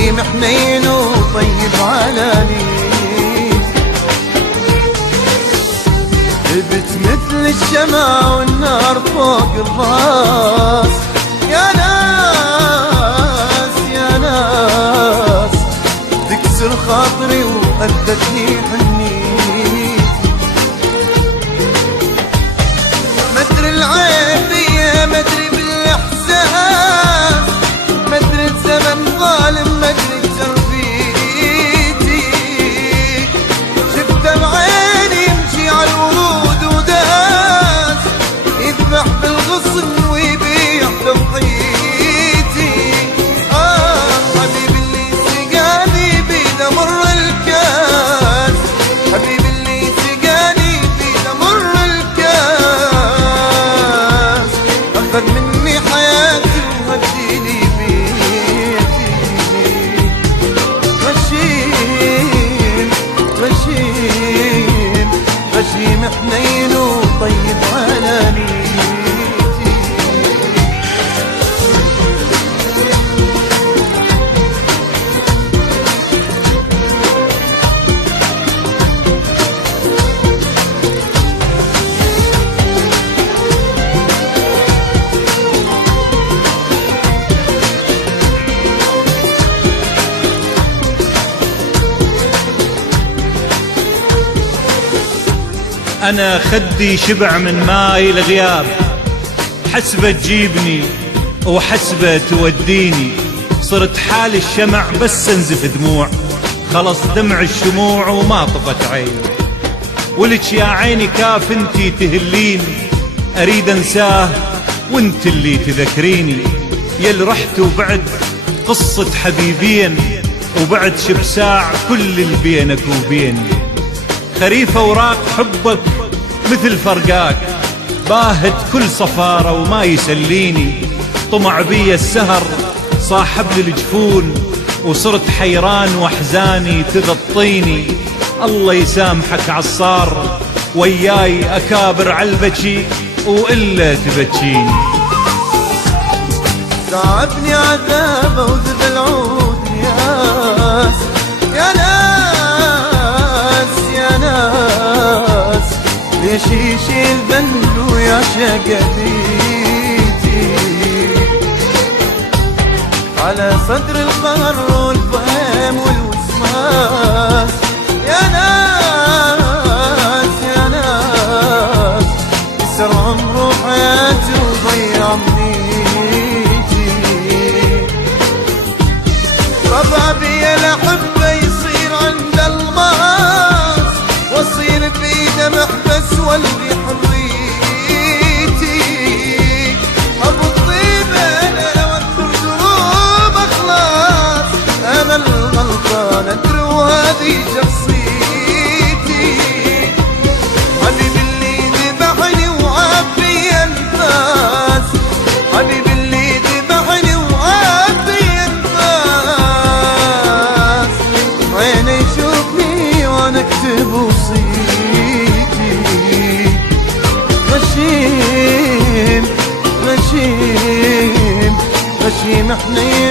غشيم حنين وطيب علاني، ثبت مثل الشمع والنار فوق الراس. يا ناس يا ناس تكسر خاطري وأذتني حنيتي، مدري العين فيا مدري بالإحساس، مدري الزمن ظالم مدري تربيتي، شفته بعيني يمشي على الورود وداس، يذبح بالغصن ويبيع تضحيتي. حبيبي اللي سقاني بيده مر الكاس، حبيبي اللي سقاني بيده مر الكاس، أخذ مني حياتي وهديني بيتي. غشيم غشيم غشيم حنين وطيب على نيتي. أنا خدي شبع من ماي الغياب، حسبة تجيبني وحسبة توديني، صرت حال الشمع بس انزف دموع، خلص دمع الشموع وما طفت عيني. ولك يا عيني كاف انتي تهليني، أريد أنساه وانت اللي تذكريني، يل رحت وبعد قصة حبيبين، وبعد شبساع كل اللي بينك وبيني. خريف أوراق حبك مثل فرقاك، باهت كل صفارة وما يسليني، طمع بي السهر صاحب لي الجفون، وصرت حيران واحزاني تغطيني. الله يسامحك عصار، وياي أكابر عالبكي وإلا تبكيني. تعبني عذابه وذب العود ياس، يا ناس يا ناس ليش يشيل ذنب ويعشق ايديتي، على صدر القهر والفهم والوسواس. يا ناس يا ناس يسر عمره حياتي وضيع منيتي، طبع بيا الأحبة يصير عند الماس، واصير بيده محبس والقي حريتي. ابو الطيب انا واكثر دروب اخلاص، انا الغلطان ادري وهذه شخصيتي. حبيبي اللي ذبحني وعاب بي انفاس، حبيبي اللي ذبحني وعاب بي انفاس، عيني يشوفني وانا اكتب وصيتي. غشيم غشيم غشيم حنين